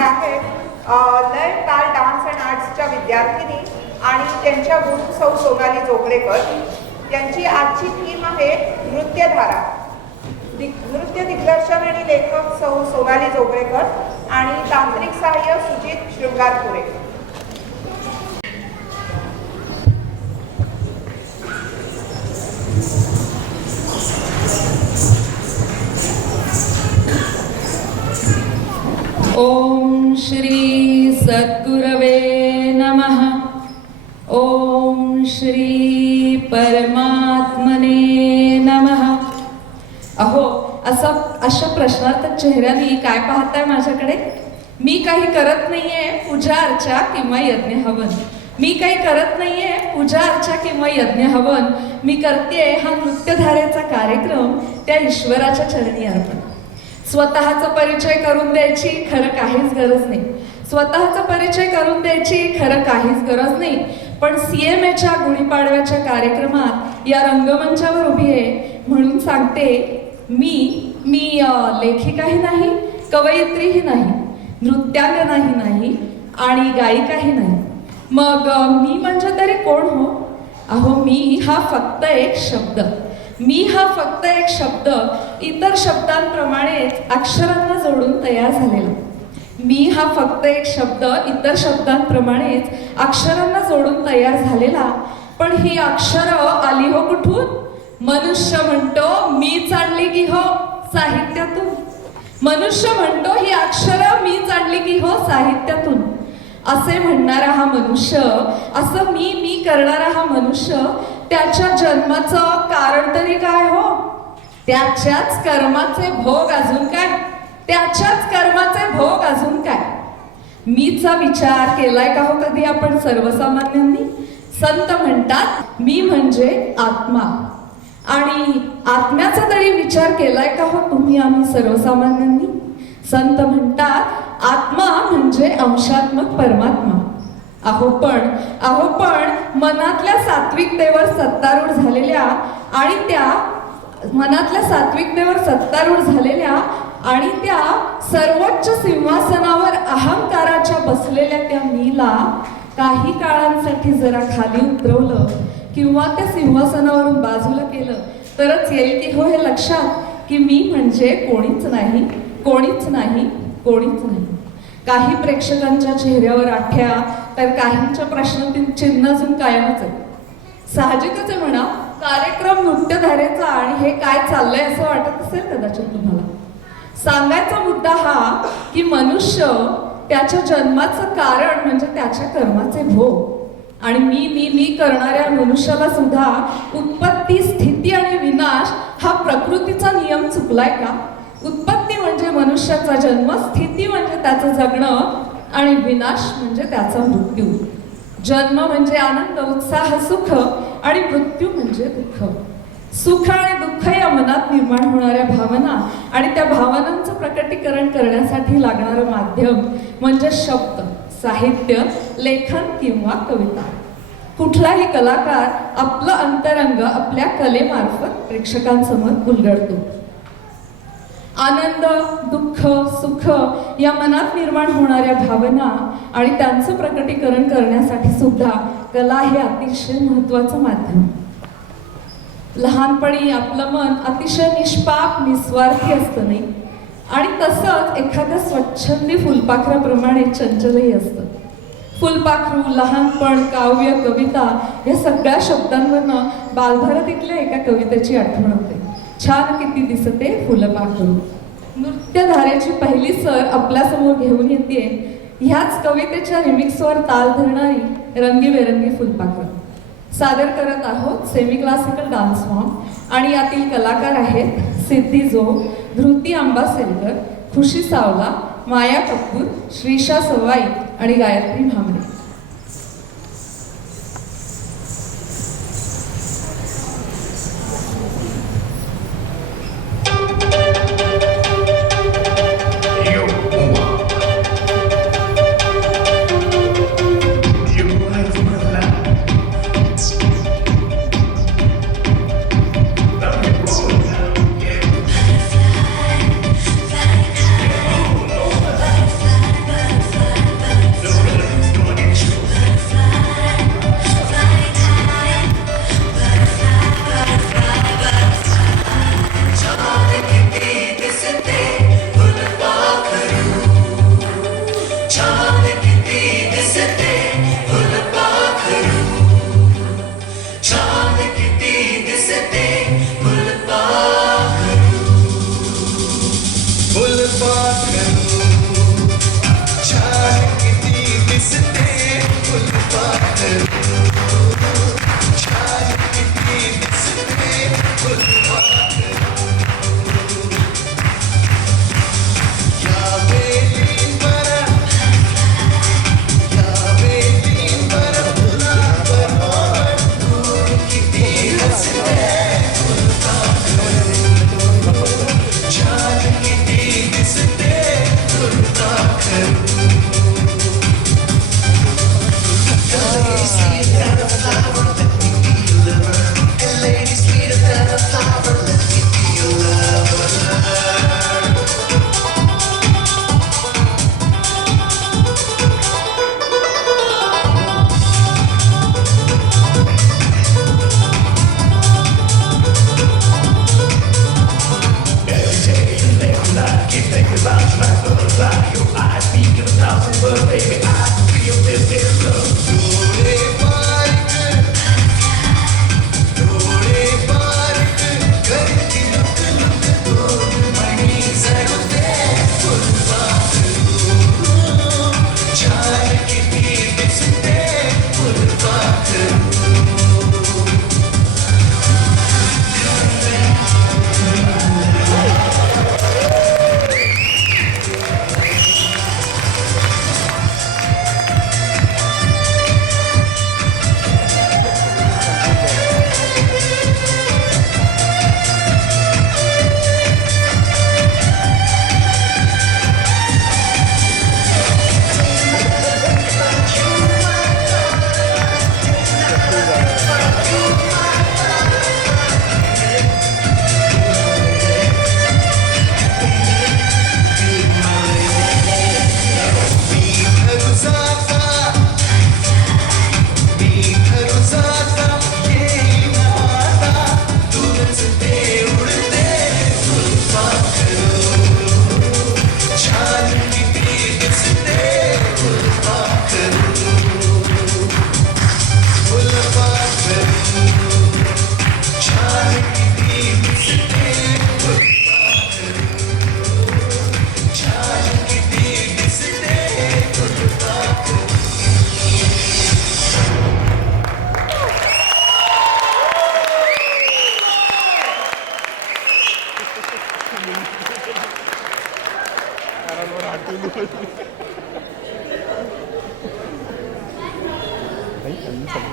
शिकवणार आहेत लय ताल डान्स अँड आर्ट्सच्या विद्यार्थिनी आणि त्यांच्या गुरु सौ सोनाली जोगळेकर. त्यांची आजची थीम आहे नृत्यधारा. नृत्य दिग्दर्शन आणि लेखक सौ सोनाली जोगळेकर आणि तांत्रिक सहाय्य सुजित शृंगारपुरे. ओम श्री सद्गुरवे नमः. ओम श्री परमात्मने नमः. अहो, अशा प्रश्नार्थक चेहऱ्याने काय पाहताय माझ्याकडे? मी काही करत नाहीये पूजा अर्चा किंवा यज्ञ हवन. मी काही करत नाहीये पूजा अर्चा किंवा यज्ञ हवन. मी करतेय हा नृत्यधारेचा कार्यक्रम त्या ईश्वराच्या चरणी अर्पण. स्वतःचा परिचय करून द्यायची खरं काहीच गरज नाही. स्वतःचा परिचय करून द्यायची खरं काहीच गरज नाही. पण CMAच्या गुढीपाडव्याच्या कार्यक्रमात या रंगमंचावर उभी आहे म्हणून सांगते, मी लेखिकाही नाही, कवयित्रीही नाही, नृत्यांगनाही नाही आणि गायिकाही नाही. मग मी म्हणजे तरी कोण हो? अहो, मी हा फक्त एक शब्द. मी हा फक्त एक शब्द इतर शब्दांप्रमाणेच अक्षरांना जोडून तयार झालेला. मी हा फक्त एक शब्द इतर शब्दांप्रमाणेच अक्षरांना जोडून तयार झालेला. पण ही अक्षरं आली हो कुठून? मनुष्य म्हणतो मीच आणली की हो साहित्यातून. मनुष्य म्हणतो ही अक्षरं मीच आणली की हो साहित्यातून. असे म्हणणारा हा मनुष्य, असं मी करणारा हा मनुष्य, त्याच्या जन्माचं कारण तरी काय हो? त्याच्याच कर्माचे भोग अजून काय? त्याच्याच कर्माचे भोग अजून काय? मीचा विचार केलाय का हो कधी आपण सर्वसामान्यांनी? संत म्हणतात मी म्हणजे आत्मा. आणि आत्म्याचा तरी विचार केलाय का हो तुम्ही आम्ही सर्वसामान्यांनी? संत म्हणतात आत्मा म्हणजे अंशात्मक परमात्मा. अहो पण मनातल्या सात्विकतेवर सत्तारूढ झालेल्या आणि त्या सर्वोच्च सिंहासनावर अहंकाराच्या बसलेल्या त्या मीला काही काळांसाठी जरा खाली उतरवलं किंवा त्या सिंहासनावरून बाजूला केलं तरच येईल की हो हे लक्षात की मी म्हणजे कोणीच नाही, कोणीच नाही, कोणीच नाही. काही प्रेक्षकांच्या चेहऱ्यावर आठ्या तर काहींच्या प्रश्नचिन्ह अजून कायमच आहे. साहजिकच आहे म्हणा, कार्यक्रम नृत्यधारेचा आणि हे काय चाललंय असं वाटत असेल कदाचित तुम्हाला. सांगायचा मुद्दा हा की मनुष्य त्याच्या जन्माचं कारण म्हणजे त्याच्या कर्माचे भोग. आणि मी करणाऱ्या मनुष्याला सुद्धा उत्पत्ती, स्थिती आणि विनाश हा प्रकृतीचा नियम चुकलाय का? उत्पत्ती म्हणजे मनुष्याचा जन्म, स्थिती म्हणजे त्याचं जगणं आणि विनाश म्हणजे त्याचा मृत्यू. जन्म म्हणजे आनंद, उत्साह, सुख आणि मृत्यू म्हणजे दुःख. सुख आणि दुःख या मनात निर्माण होणाऱ्या भावना आणि त्या भावनांचं प्रकटीकरण करण्यासाठी लागणारं माध्यम म्हणजे शब्द, साहित्य, लेखन किंवा कविता. कुठलाही कलाकार आपलं अंतरंग आपल्या कलेमार्फत प्रेक्षकांसमोर उलगडतो. आनंद, दुःख, सुख या मनात निर्माण होणाऱ्या भावना आणि त्यांचं प्रकटीकरण करण्यासाठी सुद्धा कला हे अतिशय महत्त्वाचं माध्यम. लहानपणी आपलं मन अतिशय निष्पाप, निस्वार्थी असतं नाही आणि तसंच एखाद्या स्वच्छंदी फुलपाखराप्रमाणे चंचलही असतं. फुलपाखरू, लहानपण, काव्य, कविता या सगळ्या शब्दांवरनं बालभारतीतल्या एका कवितेची आठवण होते. छान किती दिसते फुलपाखरू. नृत्यधारेची पहिली सर आपल्यासमोर घेऊन येते ह्याच कवितेच्या रिमिक्सवर ताल धरणारी रंगीबेरंगी फुलपाखरं. सादर करत आहोत सेमी क्लासिकल डान्स फॉर्म आणि यातील कलाकार आहेत सिद्धी जोग, धृती आंबासेलकर, खुशी सावला, माया कपूर, श्रीषा सवाई आणि गायत्री भामरे. เฮ้ยอันนี้สม